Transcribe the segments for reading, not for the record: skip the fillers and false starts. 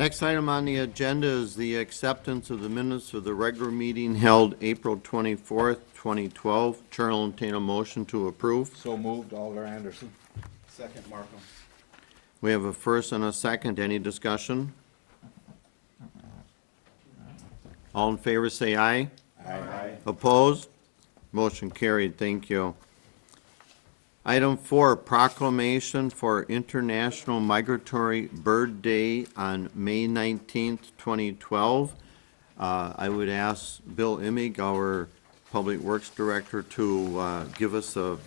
Next item on the agenda is the acceptance of the minutes of the regular meeting held April 24th, 2012. Chair will entertain a motion to approve. So moved, Alder Anderson. Second, Markham. We have a first and a second. Any discussion? All in favor say aye. Aye. Opposed? Motion carried. Thank you. Item 4, proclamation for International Migratory Bird Day on May 19th, 2012. I would ask Bill Immig, our Public Works Director, to give us a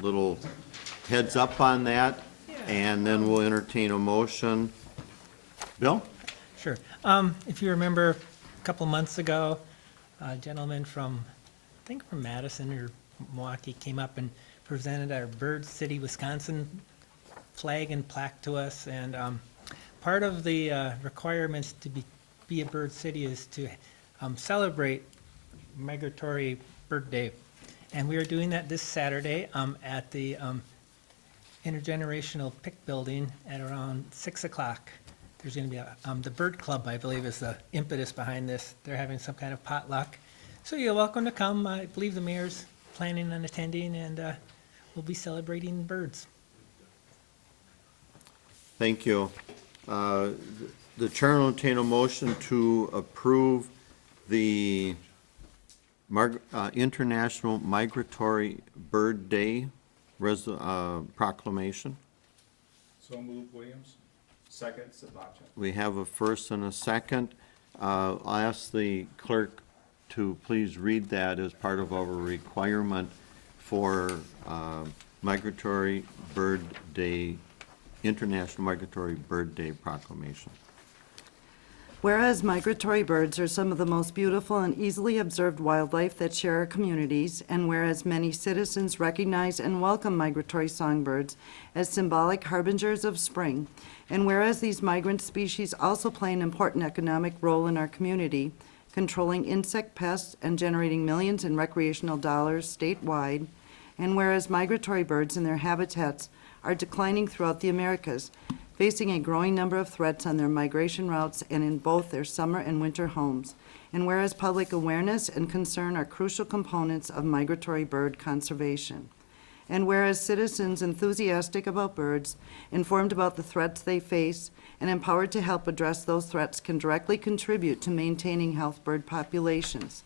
little heads up on that, and then we'll entertain a motion. Bill? Sure. If you remember, a couple months ago, a gentleman from, I think from Madison or Milwaukee, came up and presented our Bird City, Wisconsin flag and plaque to us. And part of the requirements to be a bird city is to celebrate Migratory Bird Day. And we are doing that this Saturday at the Intergenerational Pick Building at around 6 o'clock. There's going to be the Bird Club, I believe, is the impetus behind this. They're having some kind of potluck. So you're welcome to come. I believe the mayor's planning on attending, and we'll be celebrating birds. Thank you. The chair will entertain a motion to approve the International Migratory Bird Day proclamation. So moved, Williams. Second, Sabaccia. We have a first and a second. I'll ask the clerk to please read that as part of our requirement for Migratory Bird Day, International Migratory Bird Day proclamation. Whereas migratory birds are some of the most beautiful and easily observed wildlife that share our communities, and whereas many citizens recognize and welcome migratory songbirds as symbolic harbingers of spring, and whereas these migrant species also play an important economic role in our community, controlling insect pests and generating millions in recreational dollars statewide, and whereas migratory birds and their habitats are declining throughout the Americas, facing a growing number of threats on their migration routes and in both their summer and winter homes, and whereas public awareness and concern are crucial components of migratory bird conservation, and whereas citizens enthusiastic about birds, informed about the threats they face, and empowered to help address those threats can directly contribute to maintaining healthy bird populations,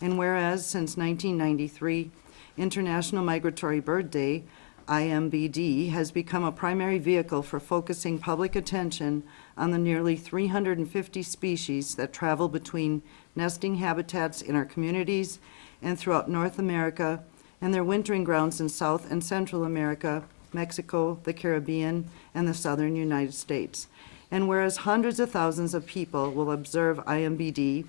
and whereas since 1993, International Migratory Bird Day, IMBD, has become a primary vehicle for focusing public attention on the nearly 350 species that travel between nesting habitats in our communities and throughout North America, and their wintering grounds in South and Central America, Mexico, the Caribbean, and the southern United States. And whereas hundreds of thousands of people will observe IMBD,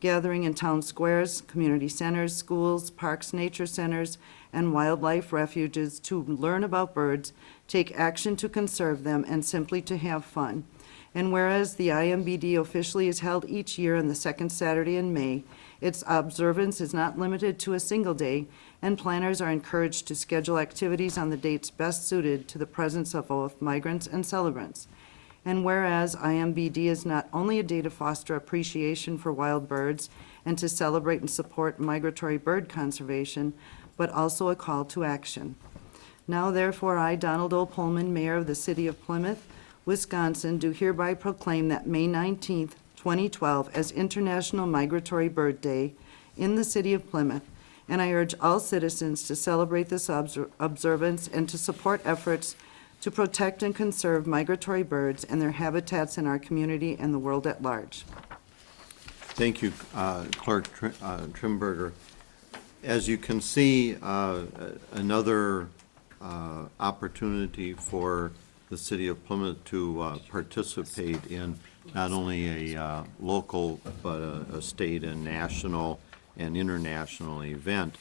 gathering in town squares, community centers, schools, parks, nature centers, and wildlife refuges to learn about birds, take action to conserve them, and simply to have fun. And whereas the IMBD officially is held each year on the second Saturday in May, its observance is not limited to a single day, and planners are encouraged to schedule activities on the dates best suited to the presence of both migrants and celebrants. And whereas IMBD is not only a day to foster appreciation for wild birds and to celebrate and support migratory bird conservation, but also a call to action. Now therefore, I, Donald O. Pullman, Mayor of the City of Plymouth, Wisconsin, do hereby proclaim that May 19th, 2012 as International Migratory Bird Day in the City of Plymouth, and I urge all citizens to celebrate this observance and to support efforts to protect and conserve migratory birds and their habitats in our community and the world at large. Thank you, Clerk Trimberger. As you can see, another opportunity for the City of Plymouth to participate in not only a local but a state and national and international event.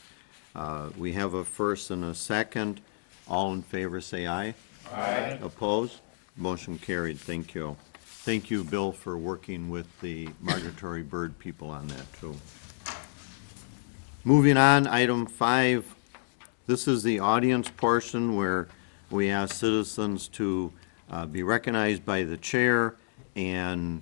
We have a first and a second. All in favor say aye. Aye. Opposed? Motion carried. Thank you. Thank you, Bill, for working with the migratory bird people on that, too. Moving on, item 5. This is the audience portion where we ask citizens to be recognized by the chair and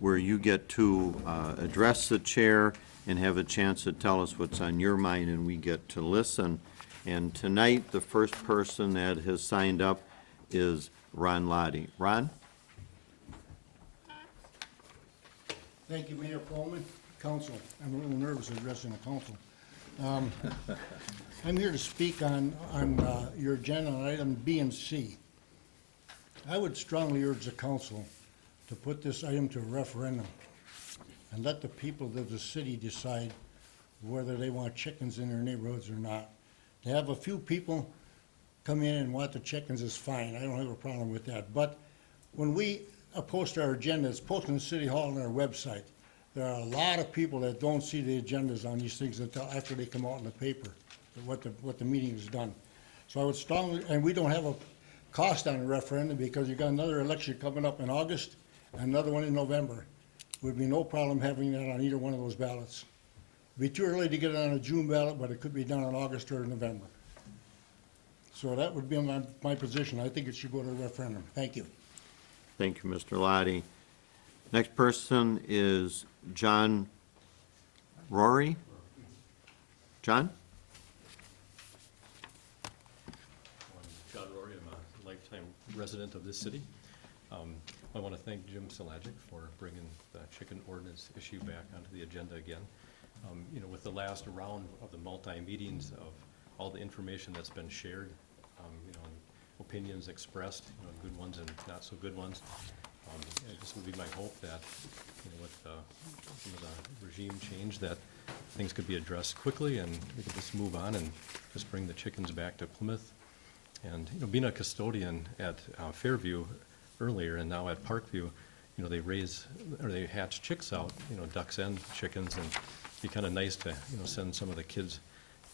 where you get to address the chair and have a chance to tell us what's on your mind, and we get to listen. And tonight, the first person that has signed up is Ron Lottie. Ron? Thank you, Mayor Coleman, council. I'm a little nervous addressing the council. I'm here to speak on your agenda on item B and C. I would strongly urge the council to put this item to a referendum and let the people of the city decide whether they want chickens in their neighborhoods or not. To have a few people come in and want the chickens is fine. I don't have a problem with that. But when we post our agenda, it's posted in City Hall on our website. There are a lot of people that don't see the agendas on these things until after they come out in the paper, what the meeting is done. So I would strongly, and we don't have a cost on a referendum because you got another election coming up in August and another one in November. Would be no problem having that on either one of those ballots. It'd be too early to get it on a June ballot, but it could be done in August or November. So that would be my position. I think it should go to a referendum. Thank you. Thank you, Mr. Lottie. Next person is John Rory. John? John Rory, I'm a lifetime resident of this city. I want to thank Jim Selagic for bringing the chicken ordinance issue back onto the agenda again. You know, with the last round of the multi-meetings of all the information that's been shared, you know, and opinions expressed, you know, good ones and not so good ones, this would be my hope that, you know, with some of the regime change, that things could be addressed quickly and we could just move on and just bring the chickens back to Plymouth. And, you know, being a custodian at Fairview earlier and now at Parkview, you know, they hatch chicks out, you know, ducks and chickens, and it'd be kind of nice to, you know, send some of the kids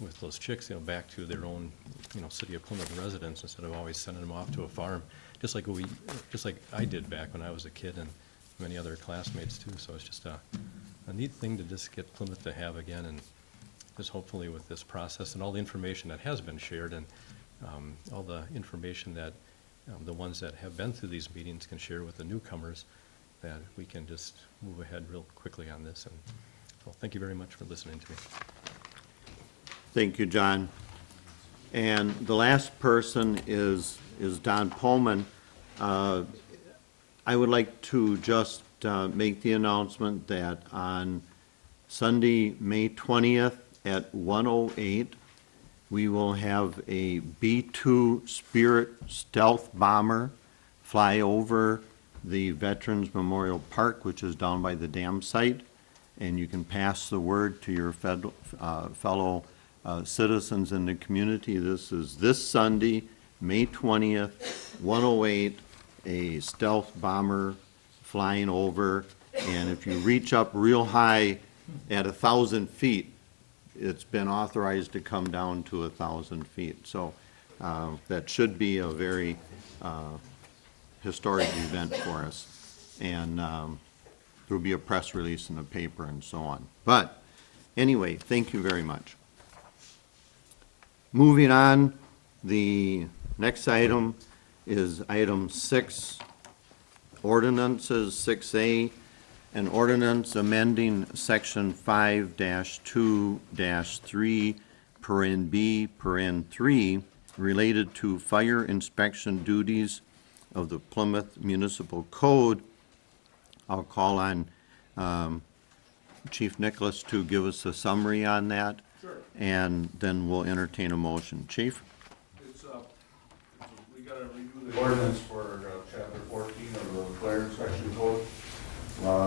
with those chicks, you know, back to their own, you know, city of Plymouth residence instead of always sending them off to a farm, just like I did back when I was a kid and many other classmates too. So it's just a neat thing to just get Plymouth to have again, and just hopefully with this process and all the information that has been shared and all the information that the ones that have been through these meetings can share with the newcomers, that we can just move ahead real quickly on this. And so thank you very much for listening to me. Thank you, John. And the last person is Don Pullman. I would like to just make the announcement that on Sunday, May 20th at 1:08, we will have a B-2 Spirit stealth bomber fly over the Veterans Memorial Park, which is down by the dam site, and you can pass the word to your fellow citizens in the community. This is this Sunday, May 20th, 1:08, a stealth bomber flying over, and if you reach up real high at 1,000 feet, it's been authorized to come down to 1,000 feet. So that should be a very historic event for us. And there'll be a press release in the paper and so on. But anyway, thank you very much. Moving on, the next item is item 6, ordinances, 6A, an ordinance amending section 5-2-3, paren B, paren 3, related to fire inspection duties of the Plymouth Municipal Code. I'll call on Chief Nicholas to give us a summary on that. Sure. And then we'll entertain a motion. Chief? We gotta review the ordinance for chapter 14 of the fire inspection code.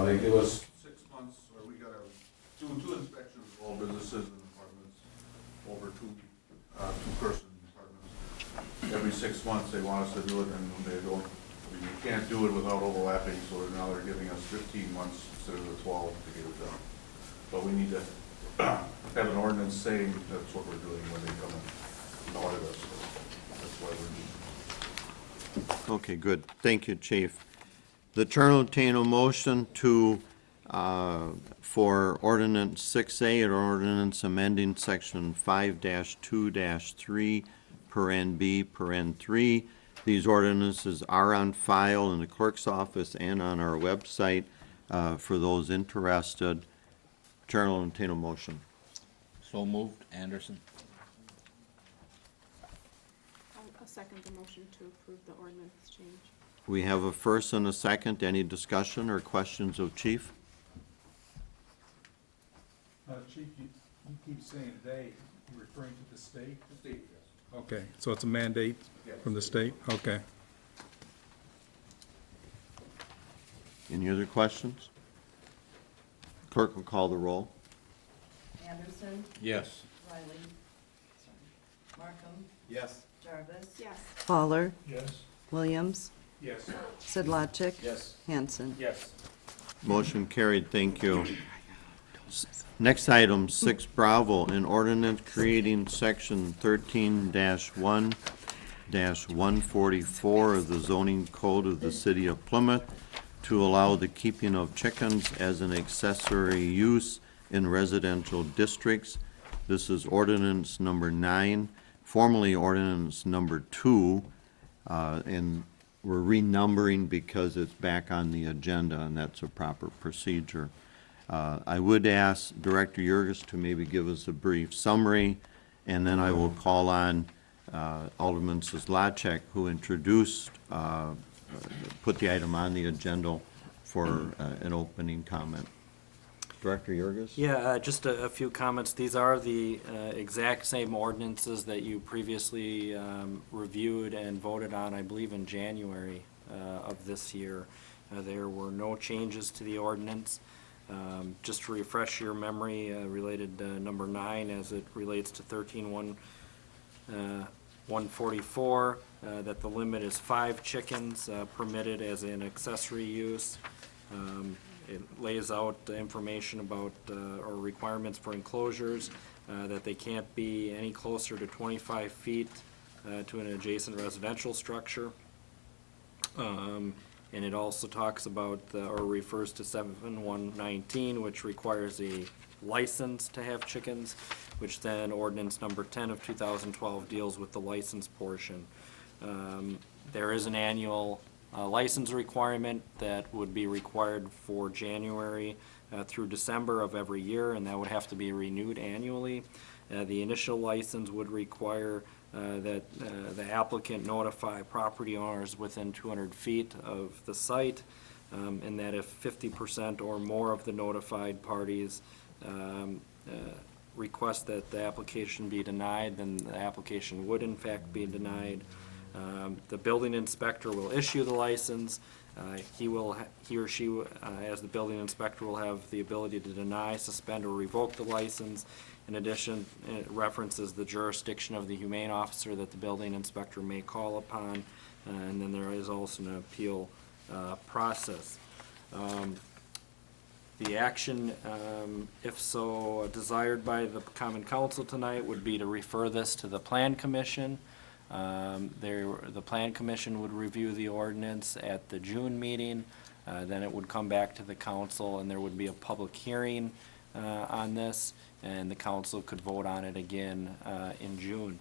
They give us 6 months, or we gotta do 2 inspections of all businesses and apartments, over two-person apartments. Every 6 months, they want us to do it, and they don't, you can't do it without overlapping, so now they're giving us 15 months instead of the 12 to get it done. But we need to have an ordinance saying that's what we're doing when they come and audit us. That's why we're doing it. Okay, good. Thank you, Chief. The chair will entertain a motion to, for ordinance 6A, or ordinance amending section 5-2-3, paren B, paren 3, These ordinances are on file in the clerk's office and on our website for those interested. Chair will entertain a motion. So moved, Anderson. I'll second the motion to approve the ordinance change. We have a first and a second. Any discussion or questions of Chief? Chief, you keep saying they, you're referring to the state? The state, yes. Okay, so it's a mandate from the state? Okay. Any other questions? Clerk will call the roll. Anderson, Yes. Riley, Markham, Yes. Jarvis, Yes. Fowler, Yes. Williams, Yes. Sidlacek. Yes. Hanson. Yes. Motion carried, thank you. Next item, 6 Bravo, an ordinance creating section 13-1-144 of the zoning code of the city of Plymouth to allow the keeping of chickens as an accessory use in residential districts. This is ordinance number 9, formerly ordinance number 2, and we're renumbering because it's back on the agenda, and that's a proper procedure. I would ask Director Yurgis to maybe give us a brief summary, and then I will call on Alderman Sidlacek, who introduced, put the item on the agenda for an opening comment. Director Yurgis? Yeah, just a few comments. These are the exact same ordinances that you previously reviewed and voted on, I believe, in January of this year. There were no changes to the ordinance. Just to refresh your memory, related to number 9, as it relates to 13-144, that the limit is 5 chickens permitted as an accessory use. It lays out the information about, or requirements for enclosures, that they can't be any closer to 25 feet to an adjacent residential structure. And it also talks about, or refers to 7119, which requires a license to have chickens, which then ordinance number 10 of 2012 deals with the license portion. There is an annual license requirement that would be required for January through December of every year, and that would have to be renewed annually. The initial license would require that the applicant notify property owners within 200 feet of the site, and that if 50% or more of the notified parties request that the application be denied, then the application would in fact be denied. The building inspector will issue the license. He or she, as the building inspector, will have the ability to deny, suspend, or revoke the license. In addition, it references the jurisdiction of the humane officer that the building inspector may call upon, and then there is also an appeal process. The action, if so desired by the Common Council tonight, would be to refer this to the Plan Commission. The Plan Commission would review the ordinance at the June meeting, then it would come back to the council, and there would be a public hearing on this, and the council could vote on it again in June.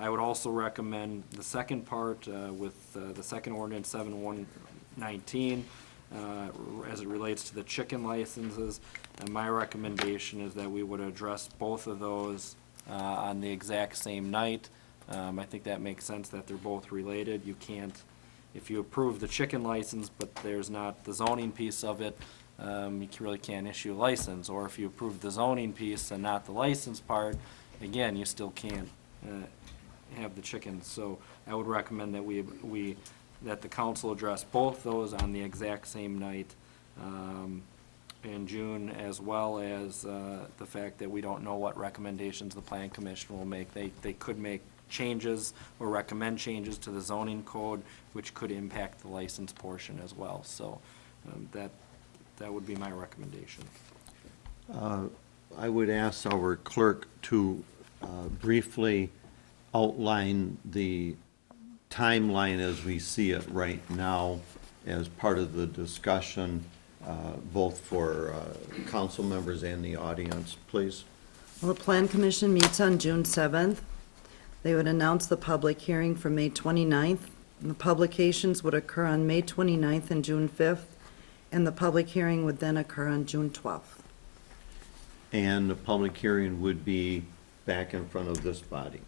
I would also recommend the second part with the second ordinance, 7119, as it relates to the chicken licenses. And my recommendation is that we would address both of those on the exact same night. I think that makes sense that they're both related. You can't, if you approve the chicken license, but there's not the zoning piece of it, you really can't issue a license. Or if you approve the zoning piece and not the license part, again, you still can't have the chickens. So I would recommend that that the council address both those on the exact same night in June, as well as the fact that we don't know what recommendations the Plan Commission will make. They could make changes or recommend changes to the zoning code, which could impact the license portion as well. So that would be my recommendation. I would ask our clerk to briefly outline the timeline as we see it right now as part of the discussion, both for council members and the audience, please. Well, the Plan Commission meets on June 7th. They would announce the public hearing for May 29th, The publications would occur on May 29th and June 5th, and the public hearing would then occur on June 12th. And the public hearing would be back in front of this body.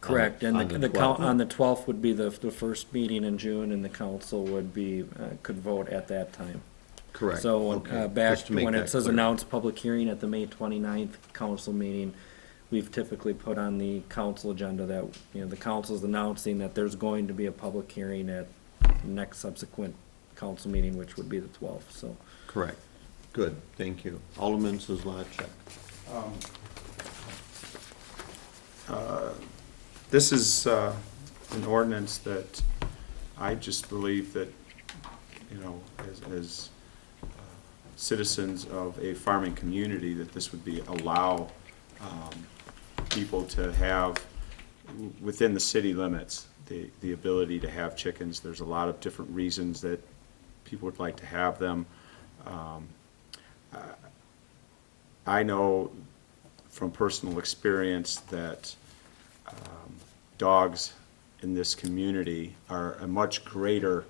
Correct, and On the the 12th. on the 12th would be the first meeting in June, and the council would be, could vote at that time. Correct. So, when, Okay, back, just to make when it that says clear. announced public hearing at the May 29th council meeting, we've typically put on the council agenda that, the council's announcing that there's going to be a public hearing at the next subsequent council meeting, which would be the 12th, so. Correct. Good, thank you. Alderman Sizlacek. This is an ordinance that I just believe that, as citizens of a farming community, that this would be, allow people to have, within the city limits, the ability to have chickens. There's a lot of different reasons that people would like to have them. I know from personal experience that dogs in this community are a much greater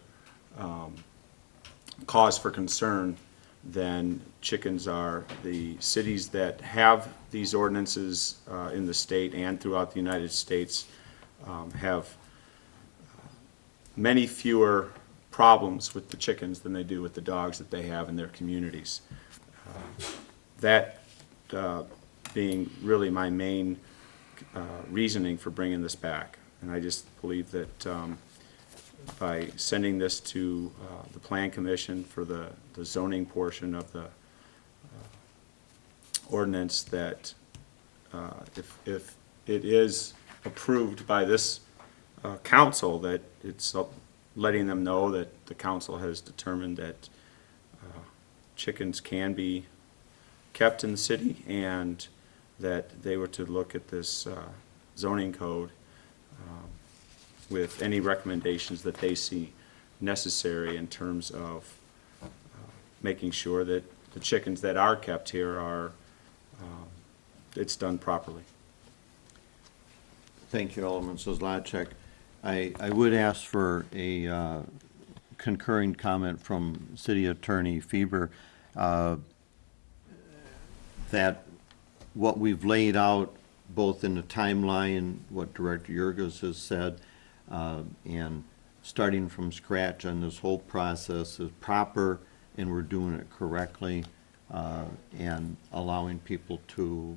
cause for concern than chickens are. The cities that have these ordinances in the state and throughout the United States have many fewer problems with the chickens than they do with the dogs that they have in their communities. That being really my main reasoning for bringing this back. And I just believe that by sending this to the Plan Commission for the zoning portion of the ordinance, that if it is approved by this council, that it's letting them know that the council has determined that chickens can be kept in the city, and that they were to look at this zoning code with any recommendations that they see necessary in terms of making sure that the chickens that are kept here are, it's done properly. Thank you, Alderman Sizlacek. I would ask for a concurring comment from City Attorney Feber, that what we've laid out, both in the timeline, what Director Yurgis has said, and starting from scratch on this whole process is proper, and we're doing it correctly, and allowing people to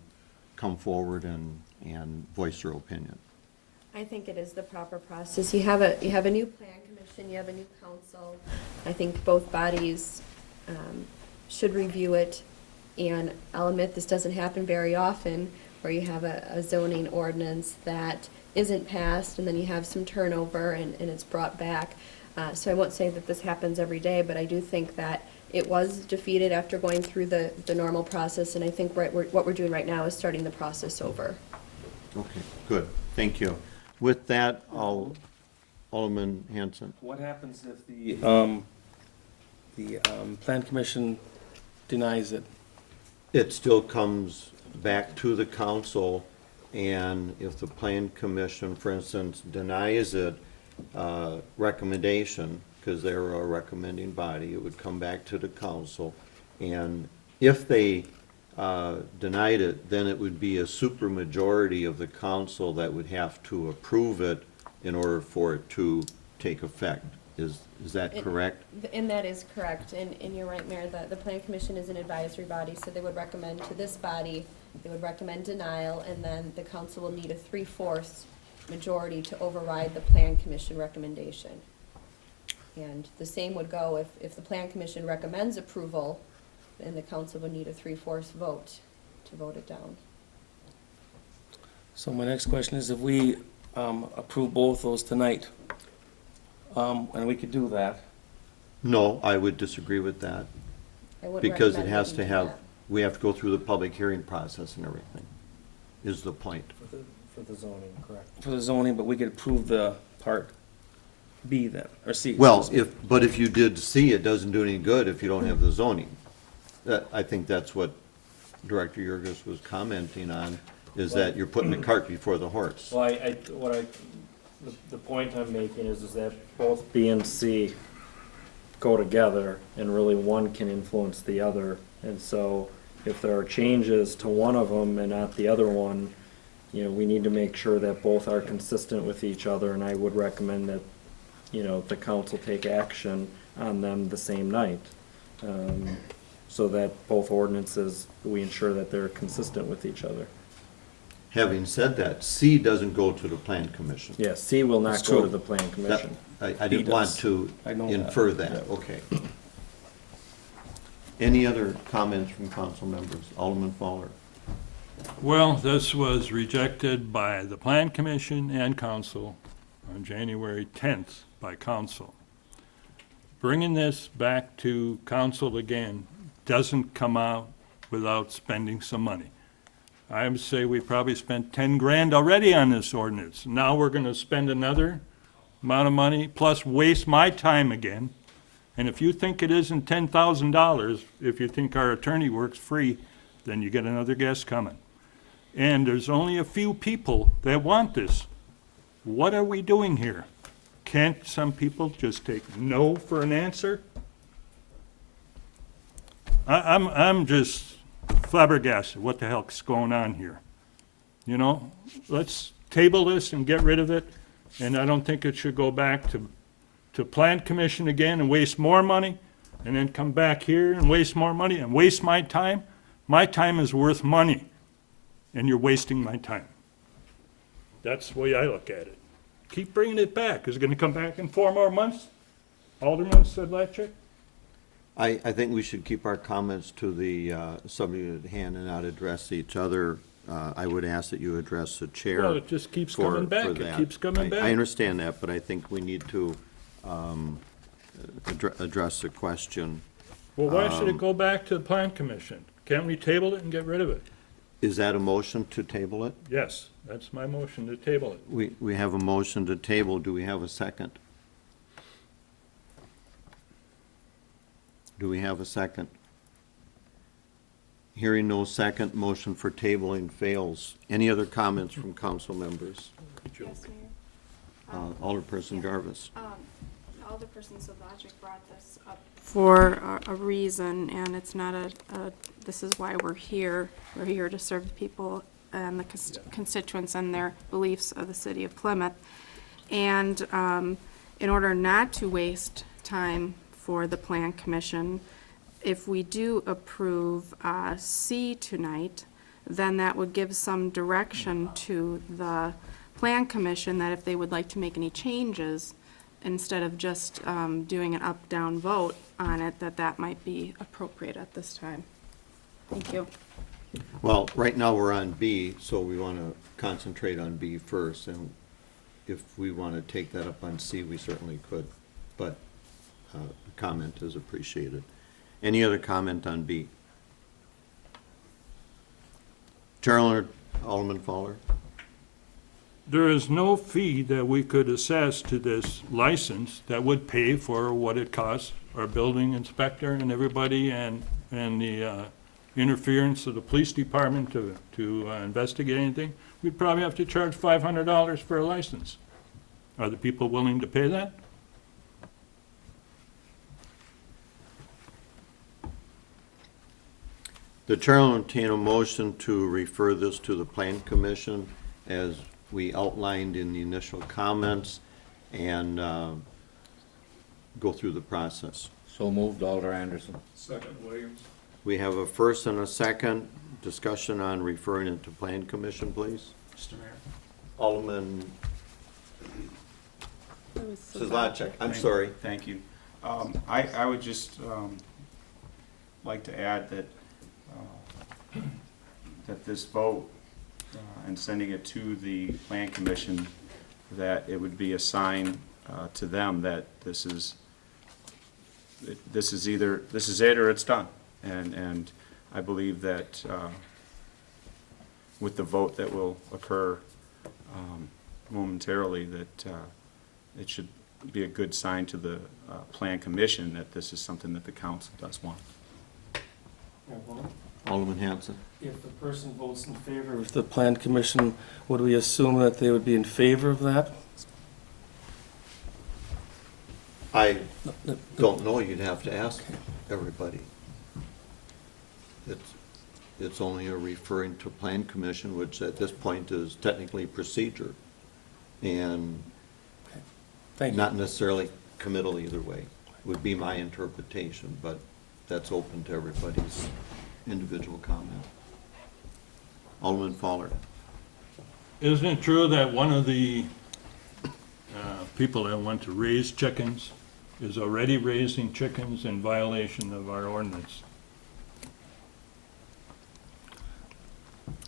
come forward and voice their opinion. I think it is the proper process. You have a new plan commission, you have a new council. I think both bodies should review it. And I'll admit, this doesn't happen very often, where you have a zoning ordinance that isn't passed, and then you have some turnover, and it's brought back. So I won't say that this happens every day, but I do think that it was defeated after going through the normal process, and I think what we're doing right now is starting the process over. Okay, good, thank you. With that, Alderman Hanson. What happens if the Plan Commission denies it? It still comes back to the council, and if the Plan Commission, for instance, denies it, recommendation, because they're a recommending body, it would come back to the council. And if they denied it, then it would be a supermajority of the council that would have to approve it in order for it to take effect. Is that correct? And that is correct, and you're right, Mayor, the Plan Commission is an advisory body, so they would recommend to this body, they would recommend denial, and then the council will need a 3/4 majority to override the Plan Commission recommendation. And the same would go if the Plan Commission recommends approval, then the council would need a 3/4 vote to vote it down. So my next question is, if we approve both those tonight, and we could do that, No, I would disagree with that, I wouldn't because it recommend has that to you do have, that. we have to go through the public hearing process and everything, is the point. For the zoning, correct. for the zoning, but we could approve the part B then, or C. Well, excuse me. but if you did C, it doesn't do any good if you don't have the zoning. I think that's what Director Yurgis was commenting on, is that you're putting the cart before the horse. Well, The point I'm making is that both B and C go together, and really one can influence the other. And so if there are changes to one of them and not the other one, you know, we need to make sure that both are consistent with each other, and I would recommend that, you know, the council take action on them the same night. So that both ordinances, we ensure that they're consistent with each other. Having said that, C doesn't go to the plan commission. Yeah, C will not That's go to true. the plan That- commission. I B didn't want does. to I know that. infer that, Yeah. okay. Any other comments from council members? Alderman Fowler? Well, this was rejected by the Plan Commission and council on January 10th by council. Bringing this back to council again doesn't come out without spending some money. I would say we probably spent 10 grand already on this ordinance. Now we're gonna spend another amount of money, plus waste my time again. And if you think it isn't $10,000, if you think our attorney works free, then you get another guest coming. And there's only a few people that want this. What are we doing here? Can't some people just take no for an answer? I'm just flabbergasted. What the heck's going on here? You know, let's table this and get rid of it. And I don't think it should go back to Plan Commission again and waste more money, and then come back here and waste more money and waste my time. My time is worth money, and you're wasting my time. That's the way I look at it. Keep bringing it back. Is it gonna come back in 4 more months? Alderman Sedlacek? I think we should keep our comments to the subject at hand and not address each other. I would ask that you address the chair. Well, it just keeps for- coming back. for It that. keeps coming back. I understand that, but I think we need to address the question. Well, why should it go back to the Plan Commission? Can't we table it and get rid of it? Is that a motion to table it? Yes, that's my motion, to table it. We have a motion to table. Do we have a second? Do we have a second? Hearing no second, motion for tabling fails. Any other comments from council members? Yes, Mayor. Alderperson Jarvis. Alderperson Sedlacek brought this up for a reason, and it's not this is why we're here. We're here to serve the people and the constituents and their beliefs of the city of Plymouth. And in order not to waste time for the Plan Commission, if we do approve C tonight, then that would give some direction to the Plan Commission that if they would like to make any changes, instead of just doing an up-down vote on it, that might be appropriate at this time. Thank you. Well, right now we're on B, so we want to concentrate on B first, and if we want to take that up on C, we certainly could, but comment is appreciated. Any other comment on B? Chairman, Alderman Fowler? There is no fee that we could assess to this license that would pay for what it costs our building inspector and everybody, and the interference of the police department to investigate anything. We'd probably have to charge $500 for a license. Are the people willing to pay that? The chair will entertain a motion to refer this to the Plan Commission as we outlined in the initial comments and go through the process. So moved, Alder Anderson. Second, Williams. We have a first and a second discussion on referring it to Plan Commission, please. Mr. Mayor. Alderman Sedlacek, I'm sorry. Thank you. I would just like to add that that this vote and sending it to the Plan Commission, that it would be a sign to them that this is either, this is it or it's done. And I believe that with the vote that will occur momentarily, that it should be a good sign to the Plan Commission that this is something that the council does want. Alderman Hanson. If the person votes in favor of the Plan Commission, would we assume that they would be in favor of that? I don't know, you'd have to ask everybody. It's only a referring to Plan Commission, which at this point is technically procedure, and Thank you. not necessarily committal either way, would be my interpretation, but that's open to everybody's individual comment. Alderman Fowler. Isn't it true that one of the people that want to raise chickens is already raising chickens in violation of our ordinance?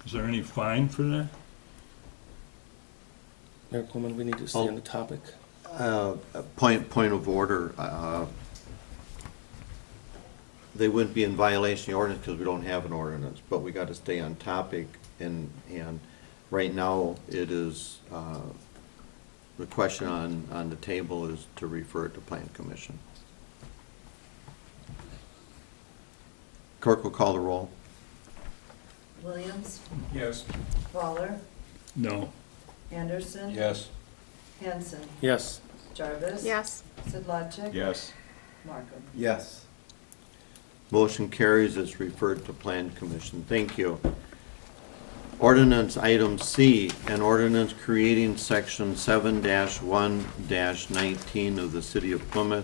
Is there any fine for that? Mayor Coleman, we need to stay on the topic. Point of order, they wouldn't be in violation of the ordinance because we don't have an ordinance, but we got to stay on topic, and right now, it is, the question on the table is to refer it to Plan Commission. Clerk will call the roll. Williams, Yes. Waller, No. Anderson. Yes. Hanson, Yes. Jarvis. Yes. Sidlacek. Yes. Markham. Yes. Motion carries, it's referred to Plan Commission. Thank you. Ordinance item C, an ordinance creating section 7-1-19 of the City of Plymouth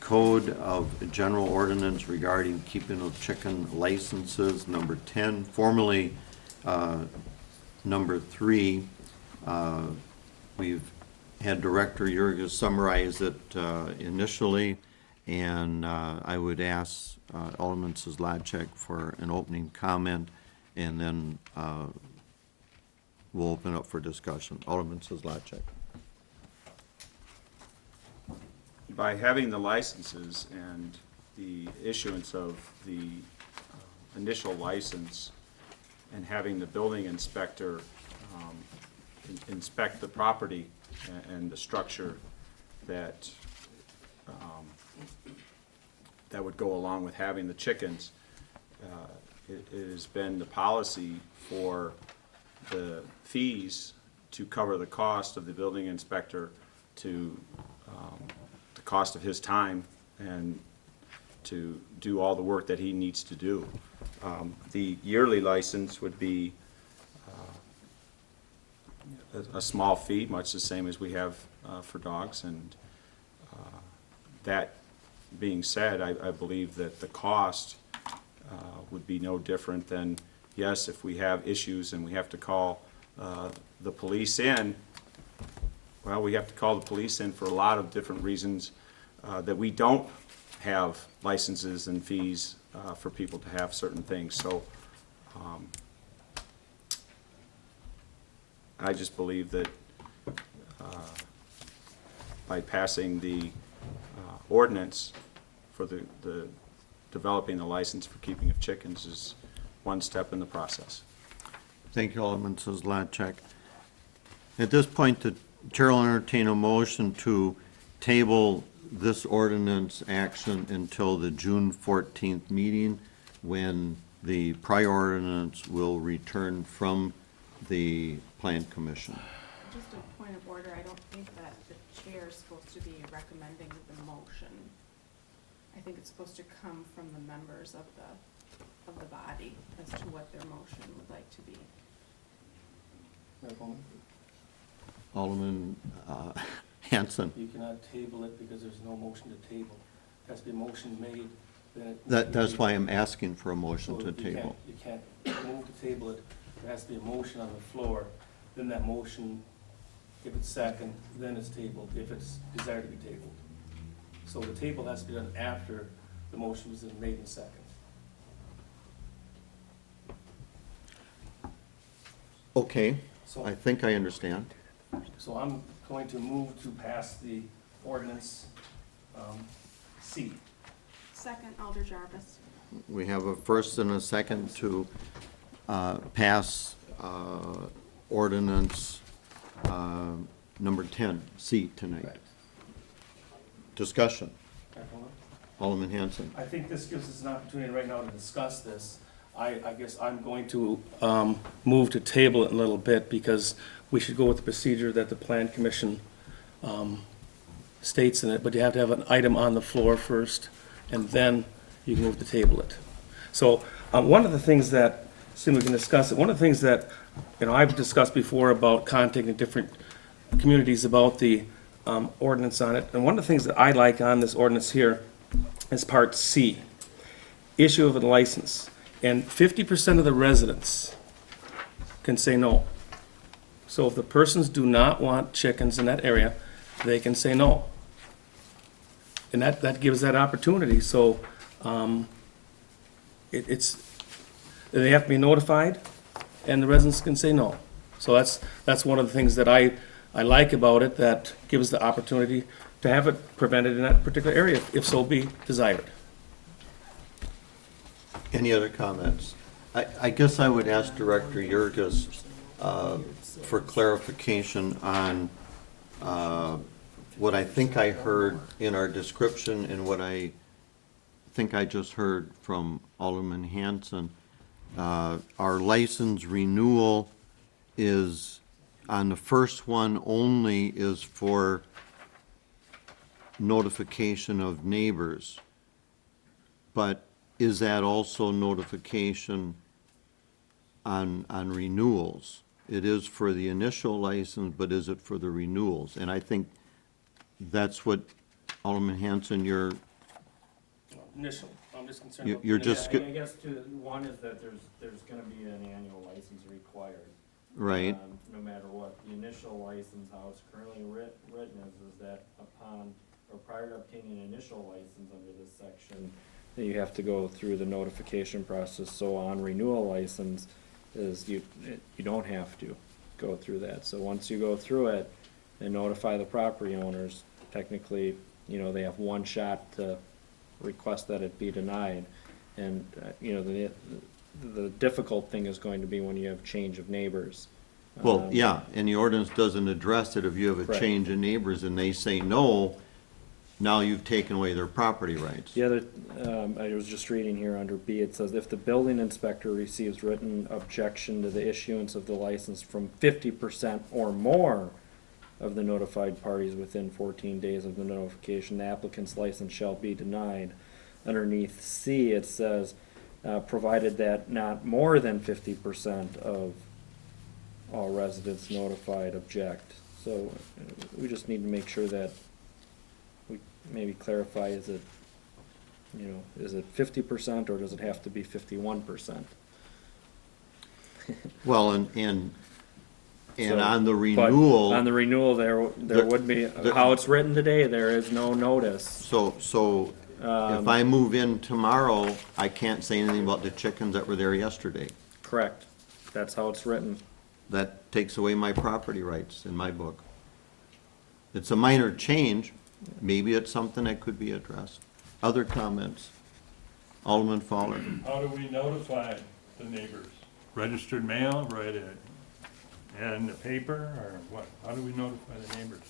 Code of General Ordinance regarding keeping of chicken licenses, number 10, formerly number 3. We've had Director Jurgis summarize it initially, and I would ask Alderman Sidlacek for an opening comment, and then we'll open up for discussion. Alderman Sidlacek. By having the licenses and the issuance of the initial license and having the building inspector inspect the property and the structure that that would go along with having the chickens, it has been the policy for the fees to cover the cost of the building inspector, to the cost of his time, and to do all the work that he needs to do. The yearly license would be a small fee, much the same as we have for dogs, and that being said, I believe that the cost would be no different than, yes, if we have issues and we have to call the police in, well, we have to call the police in for a lot of different reasons that we don't have licenses and fees for people to have certain things. So I just believe that by passing the ordinance for the developing the license for keeping of chickens is one step in the process. Thank you, Alderman Sidlacek. At this point, the Chair will entertain a motion to table this ordinance action until the June 14th meeting, when the prior ordinance will return from the Plan Commission. Just a point of order, I don't think that the chair is supposed to be recommending the motion. I think it's supposed to come from the members of the body as to what their motion would like to be. Mayor Coleman? Alderman Hanson. You cannot table it because there's no motion to table. Has to be a motion made, then it. needs to be That's why tabled. I'm asking for a motion So to table. You can't move to table it. There has to be a motion on the floor, then that motion, if it's second, then it's tabled, if it's desired to be tabled. So the table has to be done after the motion was made and second. Okay, So, I think I understand. so I'm going to move to pass the ordinance, C. Second, Alder Jarvis. We have a first and a second to pass ordinance number 10, C, tonight. Correct. Discussion. Mayor Coleman? Alderman Hanson. I think this gives us an opportunity right now to discuss this. I guess I'm going to move to table it a little bit, because we should go with the procedure that the Plan Commission states in it, but you have to have an item on the floor first, and then you can move to table it. So, one of the things that, soon we can discuss it, one of the things that, I've discussed before about contacting different communities about the ordinance on it, and one of the things that I like on this ordinance here is part C, issue of a license. And 50% of the residents can say no. So if the persons do not want chickens in that area, they can say no. And that gives that opportunity, so, they have to be notified, and the residents can say no. So that's one of the things that I like about it, that gives the opportunity to have it prevented in that particular area, if so be desired. Any other comments? I guess I would ask Director Yurgis for clarification on what I think I heard in our description and what I think I just heard from Alderman Hanson. Our license renewal is, on the first one only, is for notification of neighbors. But is that also notification on renewals? It is for the initial license, but is it for the renewals? And I think that's what, Alderman Hanson, you're, Initial, I'm just concerned You- about. you're just I guess one is that there's gonna be an annual license required. right? No matter what, the initial license, how it's currently written is that upon, or prior to obtaining an initial license under this section, then you have to go through the notification process. So on renewal license is you don't have to go through that. So once you go through it and notify the property owners, technically, they have one shot to request that it be denied. And, the difficult thing is going to be when you have change of neighbors. Well, yeah, and the ordinance doesn't address it if you have a Correct. change in neighbors and they say no, now you've taken away their property rights. The other, I was just reading here under B, it says, if the building inspector receives written objection to the issuance of the license from 50% or more of the notified parties within 14 days of the notification, the applicant's license shall be denied. Underneath C, it says, provided that not more than 50% of all residents notified object. So we just need to make sure that we maybe clarify, is it 50% or does it have to be 51%? Well, and So, on the but renewal. on the renewal, there would be, how it's written today, there is no notice. So if I move in tomorrow, I can't say anything about the chickens that were there yesterday. Correct. That's how it's written. That takes away my property rights in my book. It's a minor change. Maybe it's something that could be addressed. Other comments? Alderman Fowler. How do we notify the neighbors? Registered mail, write it in the paper, or what? How do we notify the neighbors?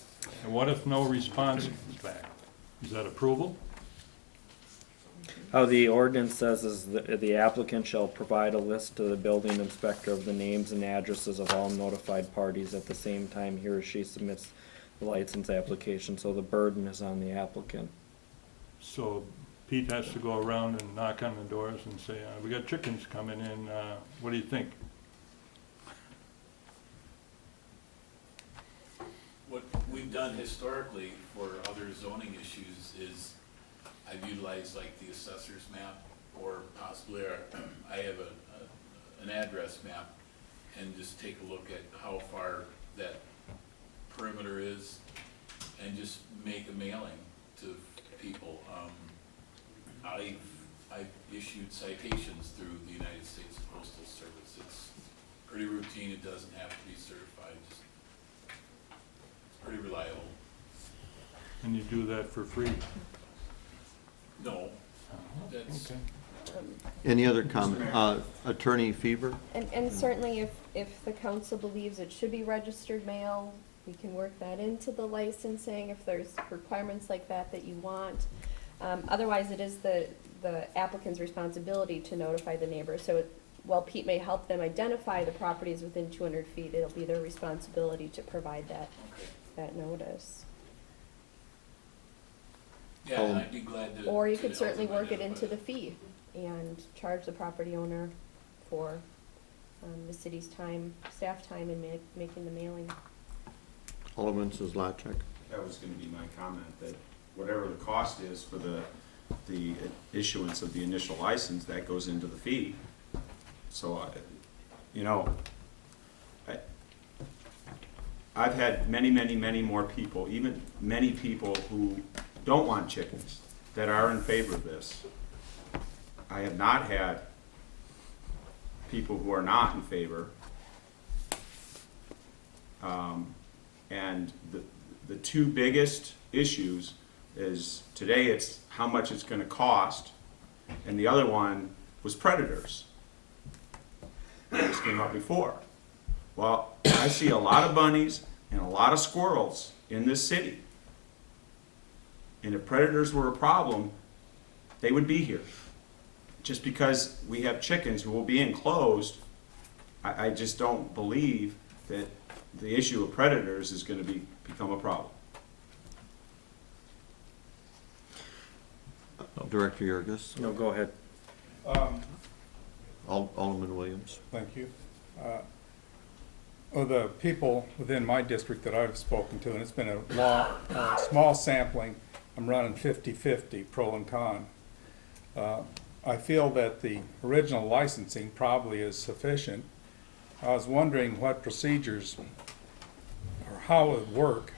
And what if no response is back? Is that approval? How the ordinance says is the applicant shall provide a list to the building inspector of the names and addresses of all notified parties at the same time he or she submits the license application, so the burden is on the applicant. So Pete has to go around and knock on the doors and say, we got chickens coming in, what do you think? What we've done historically for other zoning issues is I've utilized like the assessor's map, or possibly I have an address map, and just take a look at how far that perimeter is, and just make a mailing to people. I've issued citations through the United States Postal Service. It's pretty routine. It doesn't have to be certified. Just, it's pretty reliable. And you do that for free? No, that's, Okay. Any other comment? Attorney Fever? And certainly if the council believes it should be registered mail, we can work that into the licensing if there's requirements like that you want. Otherwise, it is the applicant's responsibility to notify the neighbors. So while Pete may help them identify the properties within 200 feet, it'll be their responsibility to provide that notice. Yeah, and I'd be glad to. Or you to could certainly also work it into identify the fee and charge the property owner for, the city's time, staff time in making the mailing. Alderman Zlotchek. That was gonna be my comment, that whatever the cost is for the issuance of the initial license, that goes into the fee. So, I've had many, many, many more people, even many people who don't want chickens, that are in favor of this. I have not had people who are not in favor. And the two biggest issues is, today it's how much it's gonna cost, and the other one was predators. This came up before. Well, I see a lot of bunnies and a lot of squirrels in this city. And if predators were a problem, they would be here. Just because we have chickens who will be enclosed, I just don't believe that the issue of predators is gonna become a problem. Director Yurgis. No, go ahead. Alderman Williams. Thank you. Of the people within my district that I've spoken to, and it's been a small sampling, I'm running 50-50, pro and con. I feel that the original licensing probably is sufficient. I was wondering what procedures or how it would work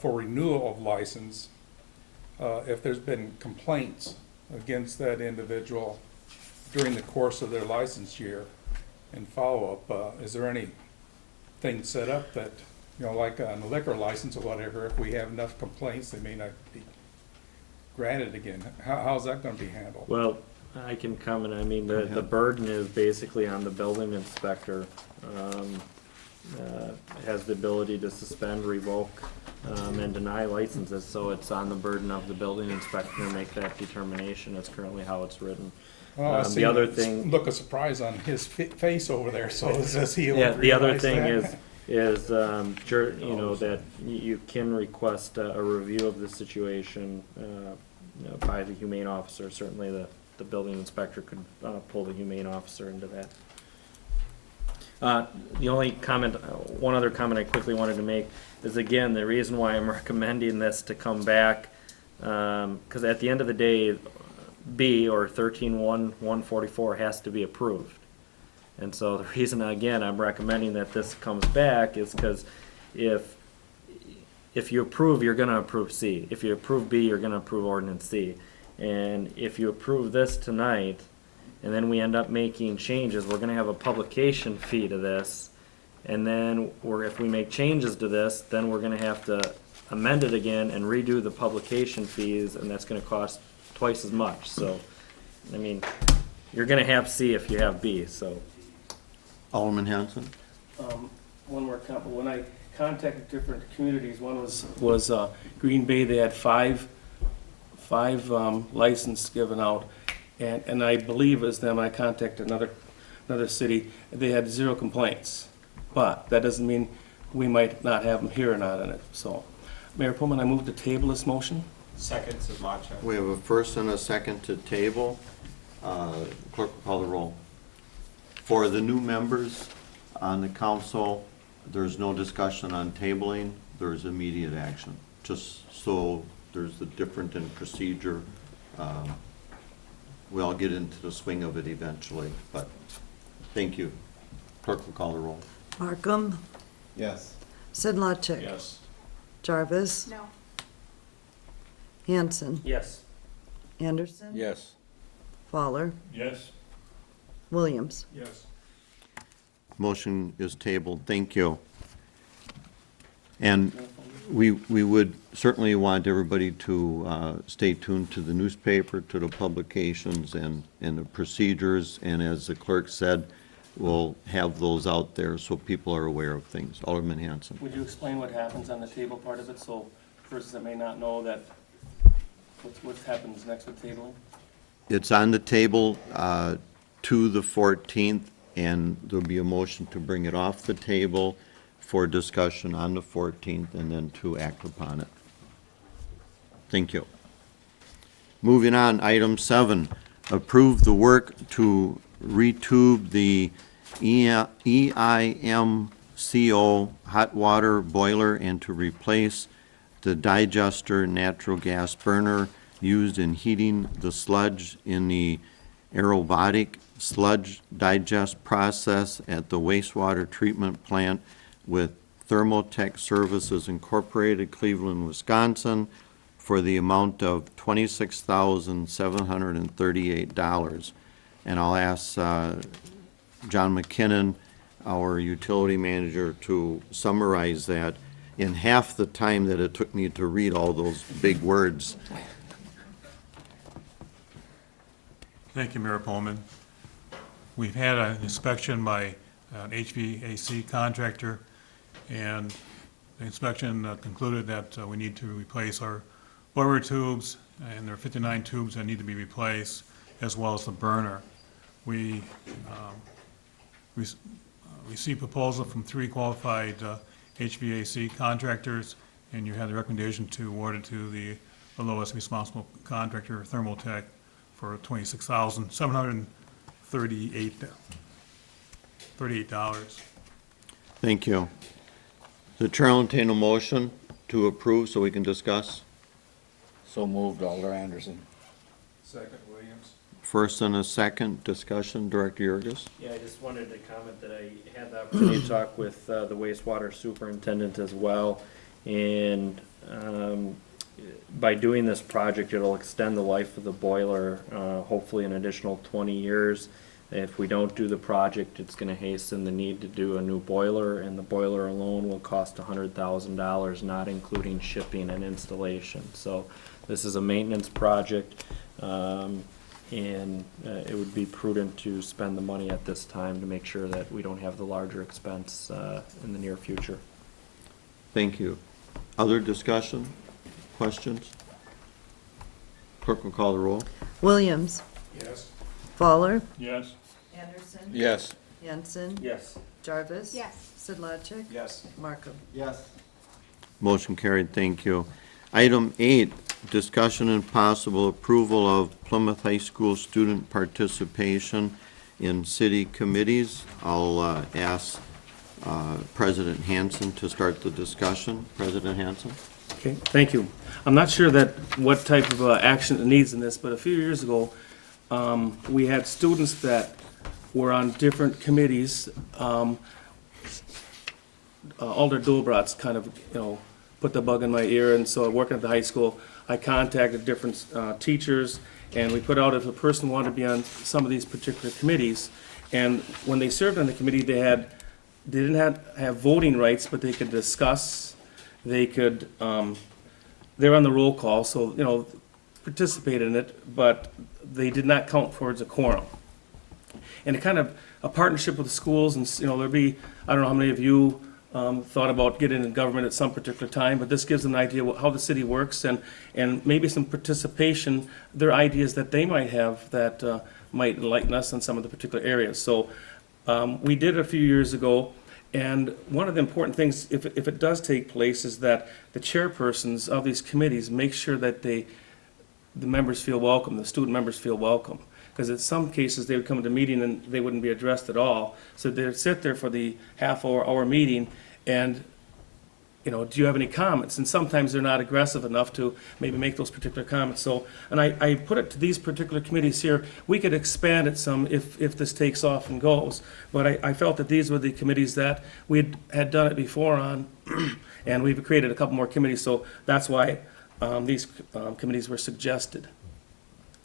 for renewal of license if there's been complaints against that individual during the course of their license year and follow-up. Is there anything set up that, like on a liquor license or whatever, if we have enough complaints, they may not be granted again? How's that gonna be handled? Well, I can comment. I mean, the burden is basically on the building inspector. Has the ability to suspend, revoke, and deny licenses, so it's on the burden of the building inspector to make that determination. That's currently how it's written. Well, I The see other the thing. look of surprise on his face over there, so does he Yeah, the other realize thing that? is, that you can request a review of the situation, by the humane officer. Certainly the building inspector could, pull the humane officer into that. The only comment, one other comment I quickly wanted to make is, again, the reason why I'm recommending this to come back, cause at the end of the day, B, or 13-1-144 has to be approved. And so the reason, again, I'm recommending that this comes back is because if you approve, you're gonna approve C. If you approve B, you're gonna approve ordinance C. And if you approve this tonight, and then we end up making changes, we're gonna have a publication fee to this. And then, if we make changes to this, then we're gonna have to amend it again and redo the publication fees, and that's gonna cost twice as much. So, I mean, you're gonna have C if you have B, so. Alderman Hanson. One more comment. When I contacted different communities, one was Green Bay. They had five licenses given out, and I believe it was them. I contacted another city. They had 0 complaints, but that doesn't mean we might not have them here or not in it. So, Mayor Pullman, I move to table this motion. Second, Zlotchek. We have a first and a second to table. Clerk will call the roll. For the new members on the council, there's no discussion on tabling, there's immediate action. Just so there's a difference in procedure. We'll get into the swing of it eventually, but thank you. Clerk will call the roll. Markham, Yes. Sidlotchick. Yes. Jarvis, No. Hanson, Yes. Anderson, Yes. Fowler, Yes. Williams. Yes. Motion is tabled. Thank you. And we would certainly want everybody to stay tuned to the newspaper, to the publications and the procedures. And as the clerk said, we'll have those out there so people are aware of things. Alderman Hanson. Would you explain what happens on the table part of it, so persons that may not know that, what happens next with tabling? It's on the table to the 14th, and there'll be a motion to bring it off the table for discussion on the 14th and then to act upon it. Thank you. Moving on, item 7, approve the work to retube the EIMCO hot water boiler and to replace the digester natural gas burner used in heating the sludge in the aerobatic sludge digest process at the wastewater treatment plant with Thermotech Services Incorporated, Cleveland, Wisconsin, for the amount of $26,738. And I'll ask John McKinnon, our utility manager, to summarize that in half the time that it took me to read all those big words. Thank you, Mayor Pullman. We've had an inspection by an HVAC contractor, and the inspection concluded that we need to replace our boiler tubes, and there are 59 tubes that need to be replaced, as well as the burner. We received proposal from 3 qualified HVAC contractors, and you had the recommendation to award it to the lowest responsible contractor, Thermotech, for $26,738. Thank you. The chair will entertain a motion to approve so we can discuss. So moved, Alder Anderson. Second, Williams. First and a second discussion, Director Yurgis. Yeah, I just wanted to comment that I had the opportunity to talk with the wastewater superintendent as well. And by doing this project, it'll extend the life of the boiler, hopefully an additional 20 years. If we don't do the project, it's gonna hasten the need to do a new boiler, and the boiler alone will cost $100,000, not including shipping and installation. So this is a maintenance project, and it would be prudent to spend the money at this time to make sure that we don't have the larger expense in the near future. Thank you. Other discussion, questions? Clerk will call the roll. Williams. Yes. Fowler. Yes. Anderson. Yes. Jensen. Yes. Jarvis. Yes. Sidlacek. Yes. Markham. Yes. Motion carried, thank you. Item 8, discussion and possible approval of Plymouth High School student participation in city committees. I'll ask President Hanson to start the discussion. President Hanson? Okay, thank you. I'm not sure that what type of action it needs in this, but a few years ago, we had students that were on different committees. Alder Dolbratz kind of, put the bug in my ear, and so working at the high school, I contacted different teachers, and we put out if a person wanted to be on some of these particular committees. And when they served on the committee, they didn't have voting rights, but they could discuss, they could, they're on the roll call, so, participate in it, but they did not count towards a quorum. And a kind of a partnership with the schools, and, there'd be, I don't know how many of you thought about getting in government at some particular time, but this gives them an idea how the city works, and maybe some participation, their ideas that they might have that might enlighten us on some of the particular areas. So we did it a few years ago, and one of the important things, if it does take place, is that the chairpersons of these committees make sure that the members feel welcome, the student members feel welcome. Because in some cases, they would come to the meeting and they wouldn't be addressed at all. So they'd sit there for the half-hour meeting and, do you have any comments? And sometimes they're not aggressive enough to maybe make those particular comments. So, and I put it to these particular committees here. We could expand it some if this takes off and goes. But I felt that these were the committees that we had done it before on, and we've created a couple more committees. So that's why these committees were suggested.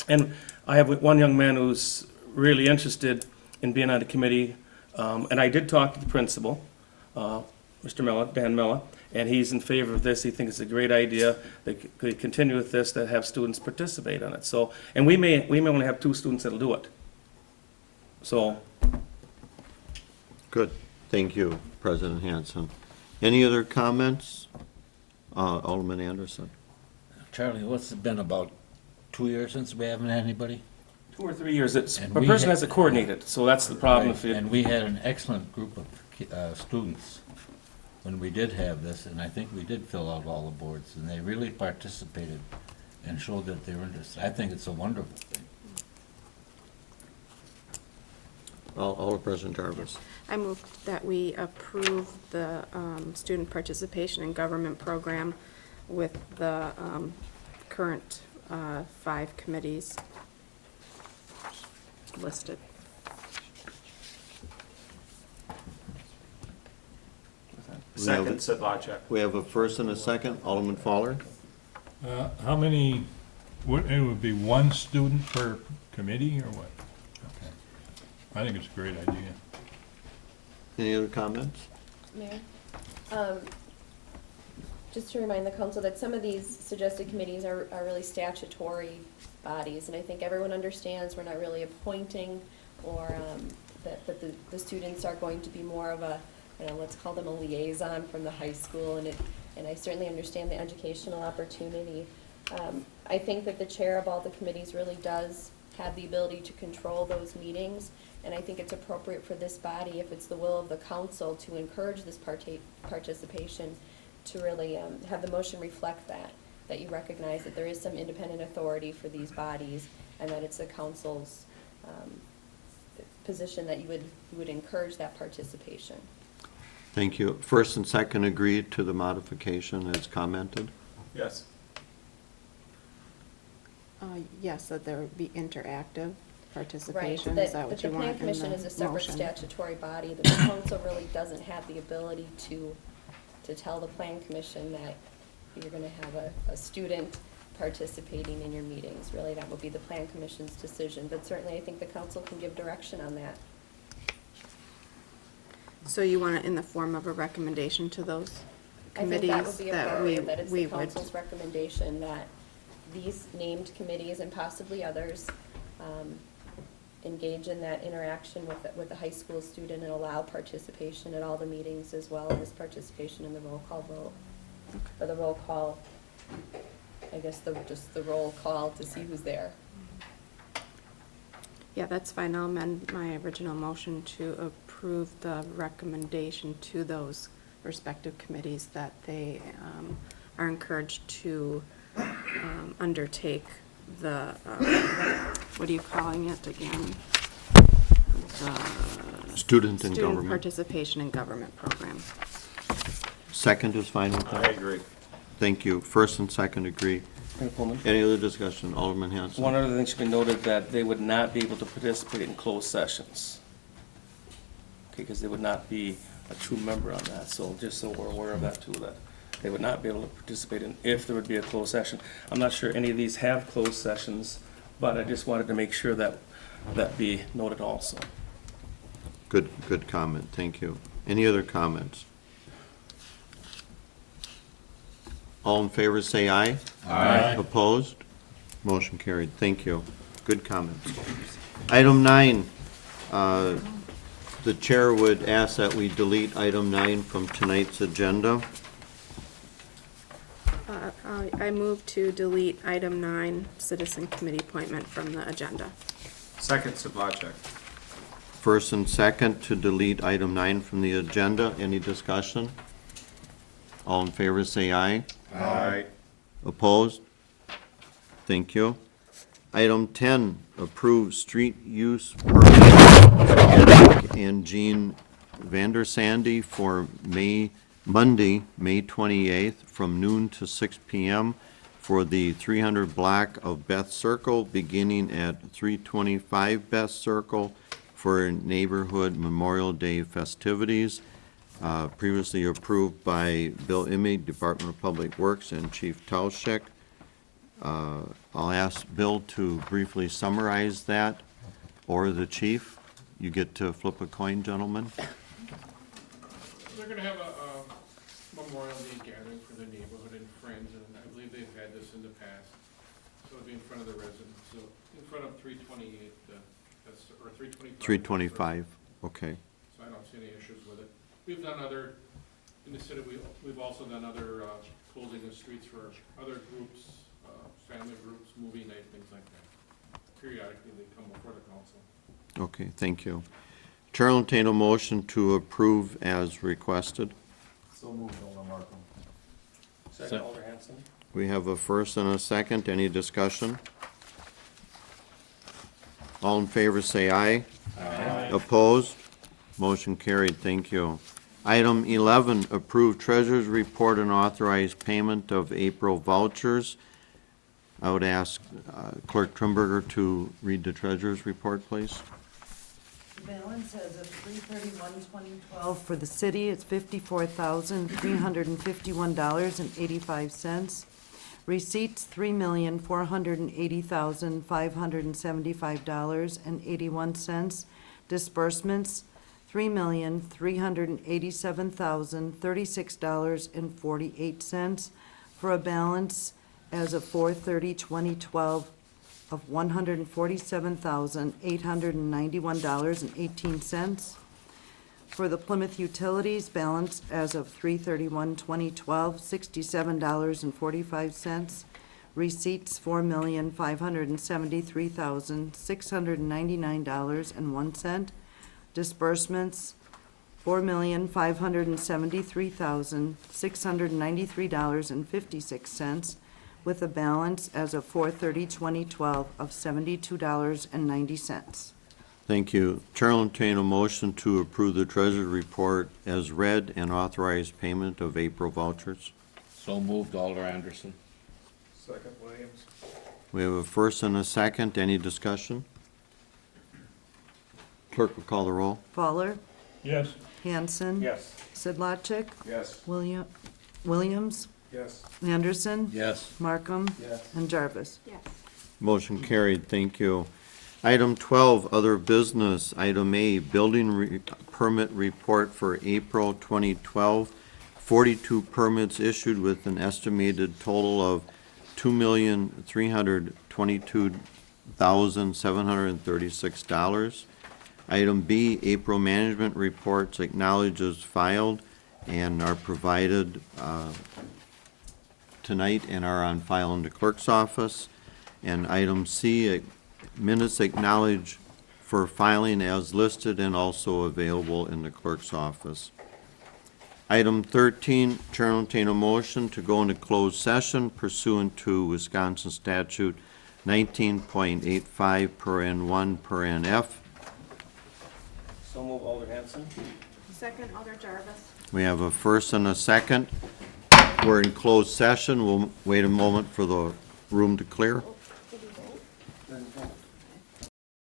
And I have one young man who's really interested in being on the committee, and I did talk to the principal, Mr. Mella, Dan Mella, and he's in favor of this. He thinks it's a great idea that could continue with this, that have students participate on it. So, and we may only have 2 students that'll do it. So. Good. Thank you, President Hanson. Any other comments? Alderman Anderson. Charlie, what's it been, about 2 years since we haven't had anybody? 2 or 3 years, a And person has to coordinate it, so that's the problem. Right, and we had an excellent group of students when we did have this, and I think we did fill out all the boards, and they really participated. and showed that they were interested. I think it's a wonderful thing. Alderperson Jarvis. I move that we approve the student participation in government program with the current 5 committees listed. Second, Sedlacek. We have a first and a second. Alderman Faller? How many, it would be one student per committee or what? Okay. I think it's a great idea. Any other comments? Mayor? Just to remind the council that some of these suggested committees are really statutory bodies, and I think everyone understands we're not really appointing, or that the students are going to be more of a, let's call them a liaison from the high school, and I certainly understand the educational opportunity. I think that the chair of all the committees really does have the ability to control those meetings, and I think it's appropriate for this body, if it's the will of the council, to encourage this participation, to really have the motion reflect that you recognize that there is some independent authority for these bodies, and that it's the council's position that you would encourage that participation. Thank you. First and second agreed to the modification as commented? Yes. Yes, that there would be interactive Right, participation, is that what you want the in plan commission is a the separate motion? statutory body. The council really doesn't have the ability to tell the plan commission that you're gonna have a student participating in your meetings. Really, that would be the plan commission's decision, but certainly I think the council can give direction on that. So you want it in the form of a recommendation to those I think committees that would be appropriate, that it's the we would, council's recommendation that these named committees and possibly others engage in that interaction with the high school student and allow participation at all the meetings, as well as participation in the roll call vote. Or the roll call, I guess just the roll call to see who's there. yeah, that's fine. I'll amend my original motion to approve the recommendation to those respective committees that they are encouraged to undertake the, what are you calling it again? The Student in Student government. participation in government program. Second is fine with that? I agree. Thank you. First and second agree. Mayor Pullman? Any other discussion? Alderman Hanson? One other thing should be noted, that they would not be able to participate in closed sessions. Okay, because they would not be a true member on that, so just so we're aware of that too, that they would not be able to participate in, if there would be a closed session. I'm not sure any of these have closed sessions, but I just wanted to make sure that that be noted also. Good comment. Thank you. Any other comments? All in favor, say aye. Aye. Opposed? Motion carried. Thank you. Good comments. Item 9, the chair would ask that we delete item 9 from tonight's agenda. I move to delete item 9, citizen committee appointment, from the agenda. Second, Sedlacek. First and second to delete item 9 from the agenda. Any discussion? All in favor, say aye. Aye. Opposed? Thank you. Item 10, approve street use permit for Eric and Jean Vandersandy for Monday, May 28th, from noon to 6 p.m. for the 300 block of Beth Circle, beginning at 325 Beth Circle for neighborhood Memorial Day festivities. Previously approved by Bill Imme, Department of Public Works, and Chief Tauschek. I'll ask Bill to briefly summarize that, or the chief. You get to flip a coin, gentlemen. They're gonna have a Memorial Day gathering for the neighborhood and friends, and I believe they've had this in the past. So it'll be in front of the residents, so in front of 328, or 325. 325, okay. So I don't see any issues with it. We've done other, in the city, we've also done other closing of streets for other groups, family groups, movie night, things like that. Periodically, they come before the council. Okay, thank you. Chair will entertain a motion to approve as requested. So moved, Alderman Markham. Second, Alder Hanson? We have a first and a second. Any discussion? All in favor say aye. Aye. Opposed? Motion carried. Thank you. Item 11, approve treasurer's report and authorize payment of April vouchers. I would ask Clerk Trimberger to read the treasurer's report, please. The balance as of 3/31/2012 for the city is $54,351.85. Receipts, $3,480,575.81. Disbursements, $3,387,036.48, for a balance as of 4/30/2012 of $147,891.18. For the Plymouth Utilities, balance as of 3/31/2012, $67.45. Receipts, $4,573,699.01. Disbursements, $4,573,693.56, with a balance as of 4/30/2012 of $72.90. Thank you. Chair will entertain a motion to approve the treasurer's report as read and authorize payment of April vouchers. So moved, Alder Anderson. Second, Williams. We have a first and a second. Any discussion? Clerk will call the roll. Fowler, Yes. Hanson. Yes. Sidlacek, Yes. Williams, Yes. Anderson, Yes. Markham, Yes. and Jarvis. Yes. Motion carried. Thank you. Item 12, other business. Item A, building permit report for April 2012. 42 permits issued with an estimated total of $2,322,736. Item B, April management reports acknowledged as filed and are provided tonight and are on file in the clerk's office. And item C, minutes acknowledged for filing as listed and also available in the clerk's office. Item 13, Chair will entertain a motion to go into closed session pursuant to Wisconsin statute 19.85 per N1 per NF. So move, Alder Hanson. Second, Alder Jarvis. We have a first and a second. We're in closed session. We'll wait a moment for the room to clear.